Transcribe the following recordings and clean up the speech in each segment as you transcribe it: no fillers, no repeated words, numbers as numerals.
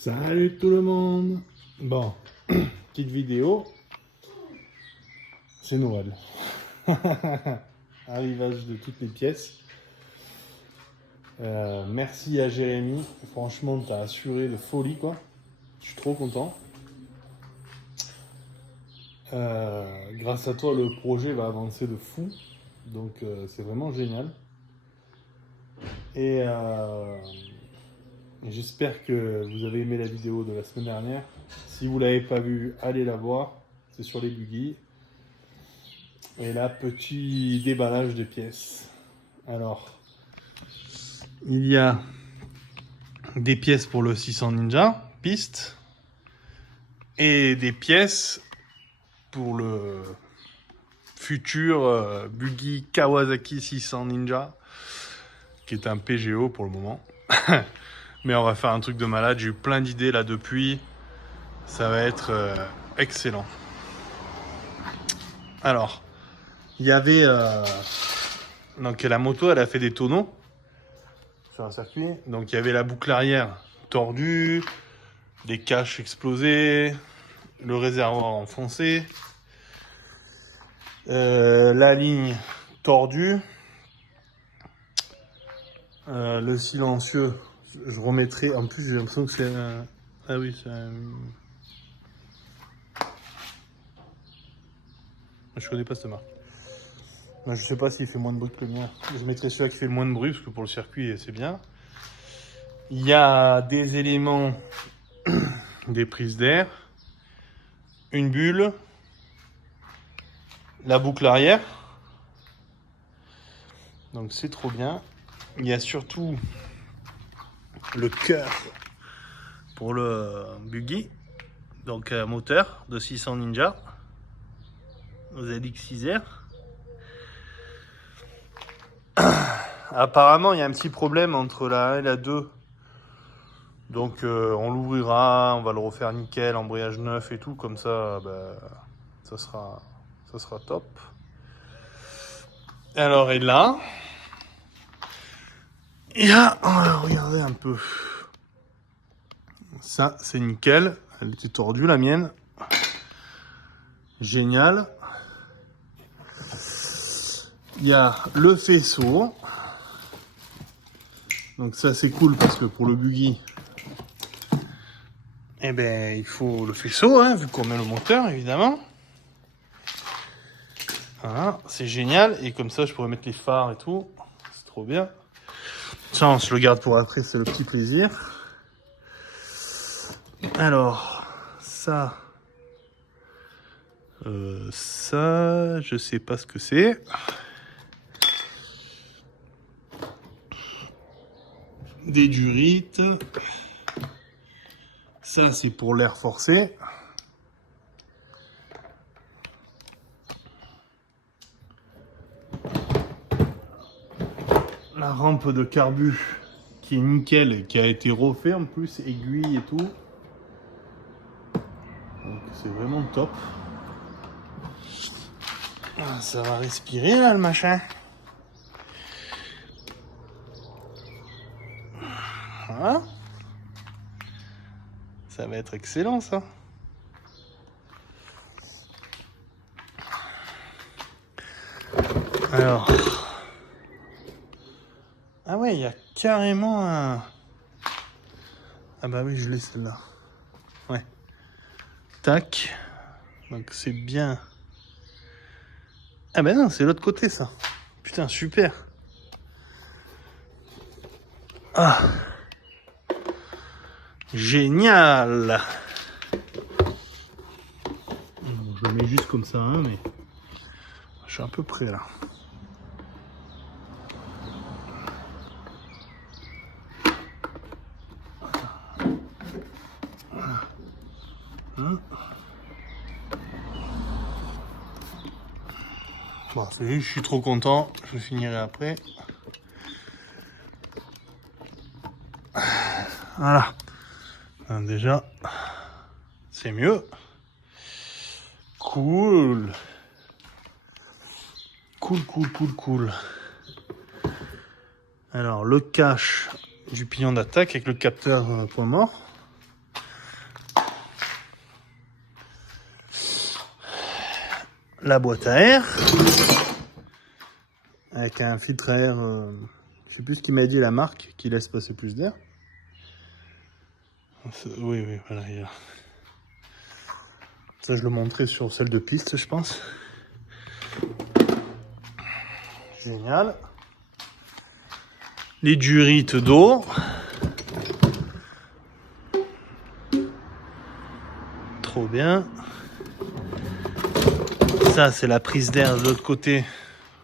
Salut tout le monde. Bon, petite vidéo. C'est Noël. Arrivage de toutes les pièces. Merci à Jérémy. Franchement, t'as assuré de folie, quoi. Je suis trop content. Grâce à toi, le projet va avancer de fou. Donc, c'est vraiment génial. Et j'espère que vous avez aimé la vidéo de la semaine dernière. Si vous ne l'avez pas vue, allez la voir. C'est sur les buggy. Et là, petit déballage de pièces. Alors, il y a des pièces pour le 600 Ninja, piste. Et des pièces pour le futur buggy Kawasaki 600 Ninja, qui est un PGO pour le moment. Mais on va faire un truc de malade. J'ai eu plein d'idées là depuis. Ça va être excellent. Alors, il y avait... donc la moto, elle a fait des tonneaux sur un circuit. Donc il y avait la boucle arrière tordue, les caches explosées, le réservoir enfoncé, la ligne tordue, le silencieux. Je remettrai. En plus, j'ai l'impression que c'est un... Ah oui, c'est un... Je connais pas cette marque. Je sais pas s'il fait moins de bruit que le mien. Je mettrai celui-là qui fait le moins de bruit parce que pour le circuit, c'est bien. Il y a des éléments, des prises d'air, une bulle, la boucle arrière. Donc c'est trop bien. Il y a surtout le cœur pour le buggy. Donc un moteur de 600 Ninja. ZX6R. Apparemment, il y a un petit problème entre la 1 et la 2. Donc on l'ouvrira, on va le refaire nickel, embrayage neuf et tout. Comme ça, ça sera top. Alors, et là, il y a... On va regarder un peu. Ça, c'est nickel. Elle était tordue, la mienne. Génial. Il y a le faisceau. Donc ça, c'est cool parce que pour le buggy, eh ben, il faut le faisceau, hein, vu qu'on met le moteur, évidemment. Voilà, c'est génial. Et comme ça, je pourrais mettre les phares et tout. C'est trop bien. Ça, on se le garde pour après, c'est le petit plaisir. Alors, ça, je sais pas ce que c'est. Des durites. Ça, c'est pour l'air forcé. La rampe de carbu qui est nickel et qui a été refait en plus, aiguille et tout. Donc c'est vraiment top. Ah, ça va respirer là le machin. Voilà. Ça va être excellent ça. Alors. Ah ouais, il y a carrément un... Ah bah oui, je l'ai celle-là. Ouais. Tac. Donc c'est bien. Ah bah non, c'est l'autre côté ça. Putain, super. Ah. Génial. Je le mets juste comme ça, hein, mais... Je suis un peu près là. Bon, je suis trop content, je finirai après. Voilà. Alors déjà, c'est mieux. Cool. Cool. Alors, le cache du pignon d'attaque avec le capteur point mort. la boîte à air avec un filtre à air, je sais plus ce qu'il m'a dit, la marque, qui laisse passer plus d'air. Oui, voilà, il y a... Ça, je le montrais sur celle de piste, je pense. Génial. Les durites d'eau. Trop bien. Ça, c'est la prise d'air de l'autre côté.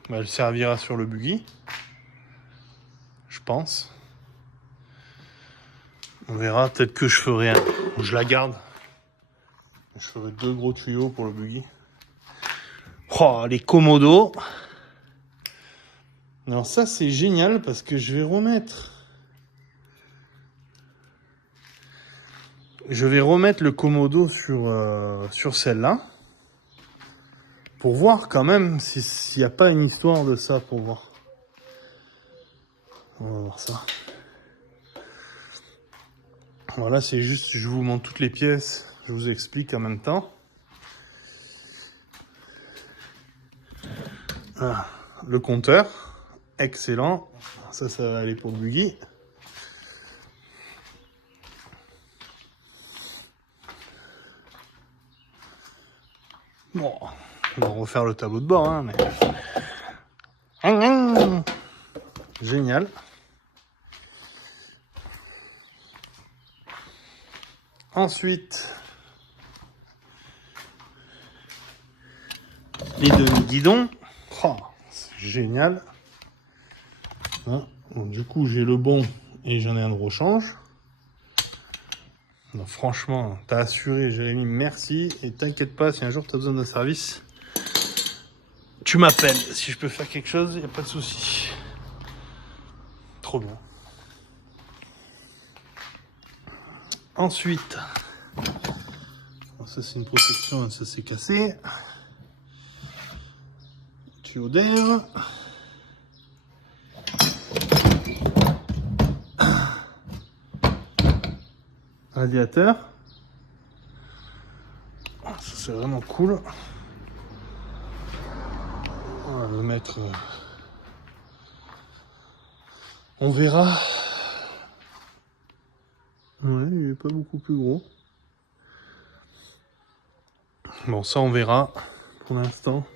Elle servira sur le buggy. Je pense. On verra. Peut-être que je ferai un... Je la garde. Je ferai 2 gros tuyaux pour le buggy. Oh, les commodos. Alors ça, c'est génial parce que je vais remettre... le commodo sur celle-là. Pour voir quand même s'il n'y a pas une histoire de ça, pour voir. On va voir ça. Voilà, c'est juste, je vous montre toutes les pièces, je vous explique en même temps. Voilà, le compteur, excellent. Ça va aller pour le buggy. Bon, on va refaire le tableau de bord, hein, mais... Génial. Ensuite, les demi-guidons. Oh, c'est génial. Hein, donc, du coup, j'ai le bon et j'en ai un de rechange. Donc, franchement, t'as assuré, Jérémy, merci. Et t'inquiète pas, si un jour t'as besoin d'un service, tu m'appelles. Si je peux faire quelque chose, il n'y a pas de souci. Trop bien. Ensuite, ça c'est une protection, ça s'est cassé. Tuyau d'air. Radiateur. Ça c'est vraiment cool. On va le mettre. On verra. Ouais, il est pas beaucoup plus gros. Bon, ça on verra. Pour l'instant,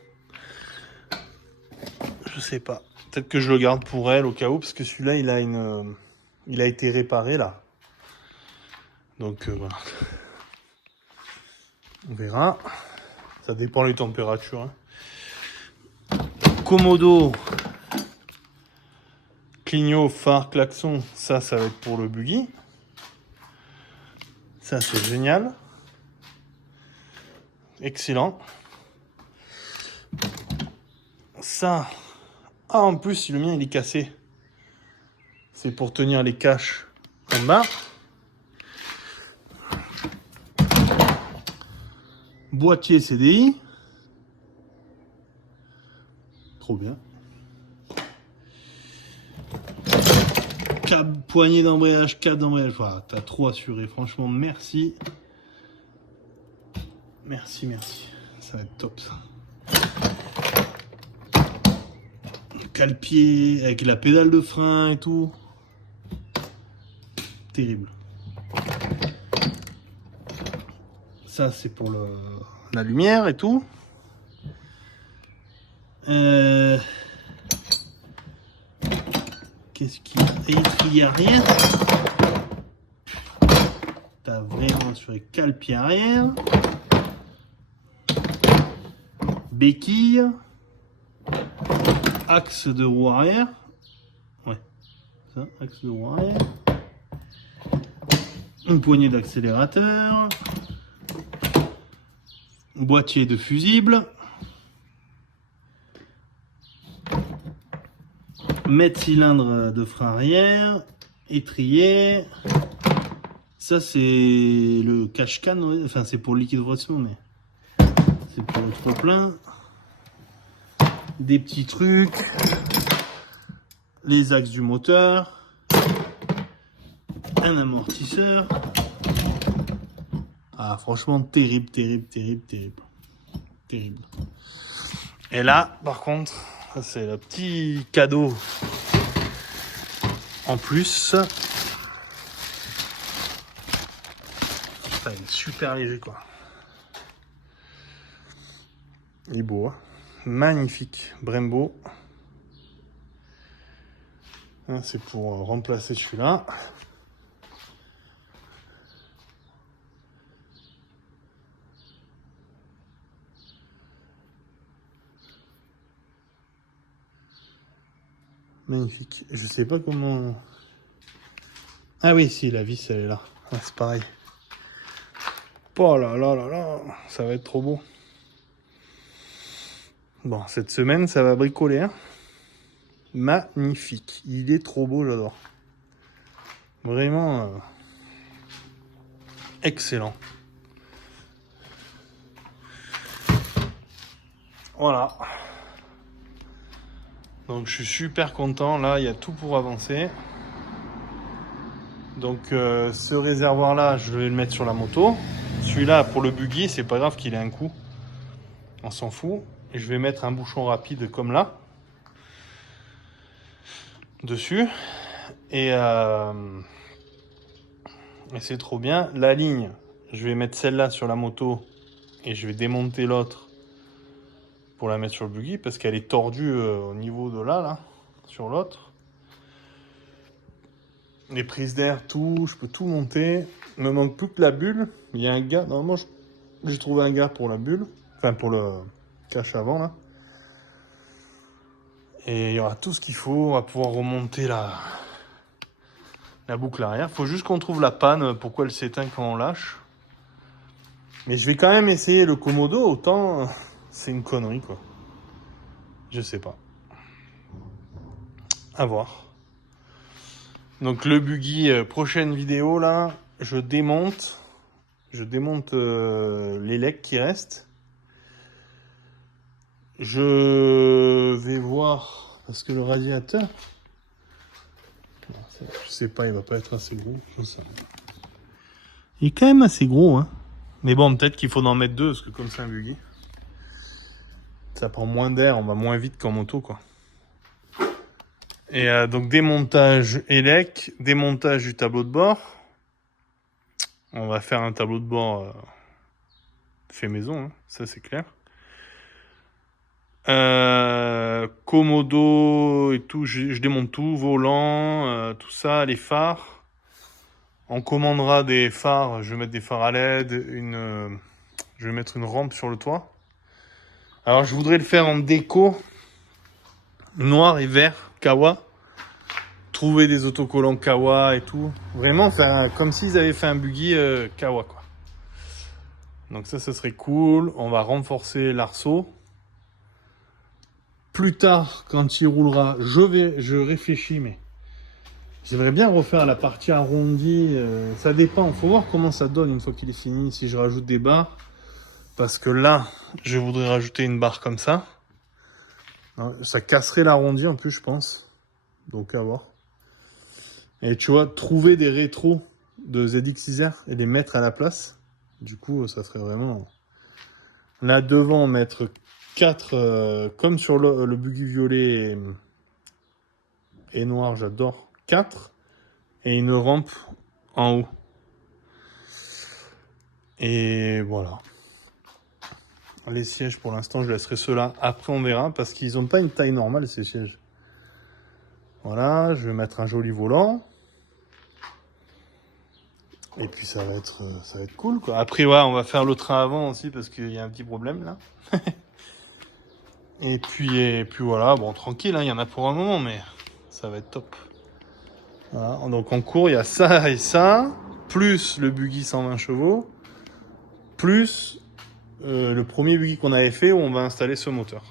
je sais pas. Peut-être que je le garde pour elle au cas où, parce que celui-là, il a été réparé là. Donc voilà. On verra. Ça dépend des températures. Hein. Commodo. Clignot, phare, klaxon. Ça va être pour le buggy. Ça, c'est génial. Excellent. Ça. Ah, en plus, le mien, il est cassé. C'est pour tenir les caches en bas. Boîtier CDI. Trop bien. Câble, poignée d'embrayage, câble d'embrayage. Voilà, t'as trop assuré. Franchement, merci. Merci. Ça va être top, ça. Cale-pied avec la pédale de frein et tout. Terrible. Ça, c'est pour la lumière et tout. Qu'est-ce qu'il y a? Étrier arrière. T'as vraiment sur les cale-pieds arrière. Béquille. Axe de roue arrière. Ouais. Ça, axe de roue arrière. Une poignée d'accélérateur. Boîtier de fusible. Mètre cylindre de frein arrière. Étrier. Ça c'est le cache-canne, ouais. Enfin c'est pour le liquide refroidissement, mais c'est pour le trop-plein. Des petits trucs. Les axes du moteur. Un amortisseur. Ah franchement terrible. Et là, par contre, c'est le petit cadeau en plus. Putain, il est super léger, quoi. Il est beau, hein. Magnifique. Brembo. C'est pour remplacer celui-là. Magnifique. Je sais pas comment... Ah oui, si, la vis, elle est là. Ah, c'est pareil. Oh là là là là, ça va être trop beau. Bon, cette semaine, ça va bricoler, hein. Magnifique. Il est trop beau, j'adore. Vraiment excellent. Voilà. Donc je suis super content. Là, il y a tout pour avancer. Donc ce réservoir-là, je vais le mettre sur la moto. Celui-là, pour le buggy, c'est pas grave qu'il ait un coup. On s'en fout. Et je vais mettre un bouchon rapide comme là. Dessus. Et c'est trop bien. La ligne, je vais mettre celle-là sur la moto. Et je vais démonter l'autre pour la mettre sur le buggy. Parce qu'elle est tordue au niveau de là, sur l'autre. Les prises d'air, tout, je peux tout monter. Il me manque plus que la bulle. Il y a un gars, normalement j'ai trouvé un gars pour la bulle. Enfin pour le cache avant là. Et il y aura tout ce qu'il faut. On va pouvoir remonter la boucle arrière. Faut juste qu'on trouve la panne, pourquoi elle s'éteint quand on lâche. Mais je vais quand même essayer le Komodo, autant c'est une connerie quoi. Je sais pas. À voir. Donc le buggy, prochaine vidéo là, je démonte les legs qui restent. Je vais voir, parce que le radiateur, je sais pas, il va pas être assez gros. Il est quand même assez gros, hein. Mais bon, peut-être qu'il faut en mettre deux, parce que comme c'est un buggy, ça prend moins d'air, on va moins vite qu'en moto, quoi. Et donc démontage élec, démontage du tableau de bord. On va faire un tableau de bord fait maison, hein, ça c'est clair. Komodo et tout, je démonte tout, volant, tout ça, les phares. On commandera des phares, je vais mettre des phares à LED, je vais mettre une rampe sur le toit. Alors je voudrais le faire en déco, noir et vert, Kawa. Trouver des autocollants Kawa et tout. Vraiment faire comme s'ils avaient fait un buggy Kawa quoi. Donc ça serait cool. On va renforcer l'arceau. Plus tard, quand il roulera, je réfléchis, mais j'aimerais bien refaire la partie arrondie. Ça dépend, faut voir comment ça donne une fois qu'il est fini. Si je rajoute des barres, parce que là, je voudrais rajouter une barre comme ça. Ça casserait l'arrondi en plus, je pense. Donc à voir. Et tu vois, trouver des rétros de ZX6R et les mettre à la place. Du coup, ça serait vraiment... Là devant, mettre 4, comme sur le buggy violet et noir, j'adore, 4, et une rampe en haut. Et voilà. Les sièges, pour l'instant, je laisserai ceux-là. Après, on verra, parce qu'ils n'ont pas une taille normale, ces sièges. Voilà, je vais mettre un joli volant. Et puis, ça va être cool, quoi. Après, ouais, on va faire le train avant aussi, parce qu'il y a un petit problème, là. Et puis voilà, bon, tranquille, hein, il y en a pour un moment, mais ça va être top. Voilà, donc en cours, il y a ça et ça, plus le buggy 120 chevaux, plus le premier buggy qu'on avait fait où on va installer ce moteur.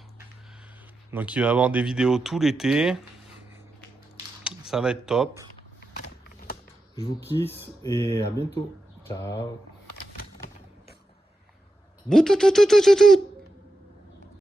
Donc il va y avoir des vidéos tout l'été. Ça va être top. Je vous kiffe et à bientôt. Ciao. Bouh, tout.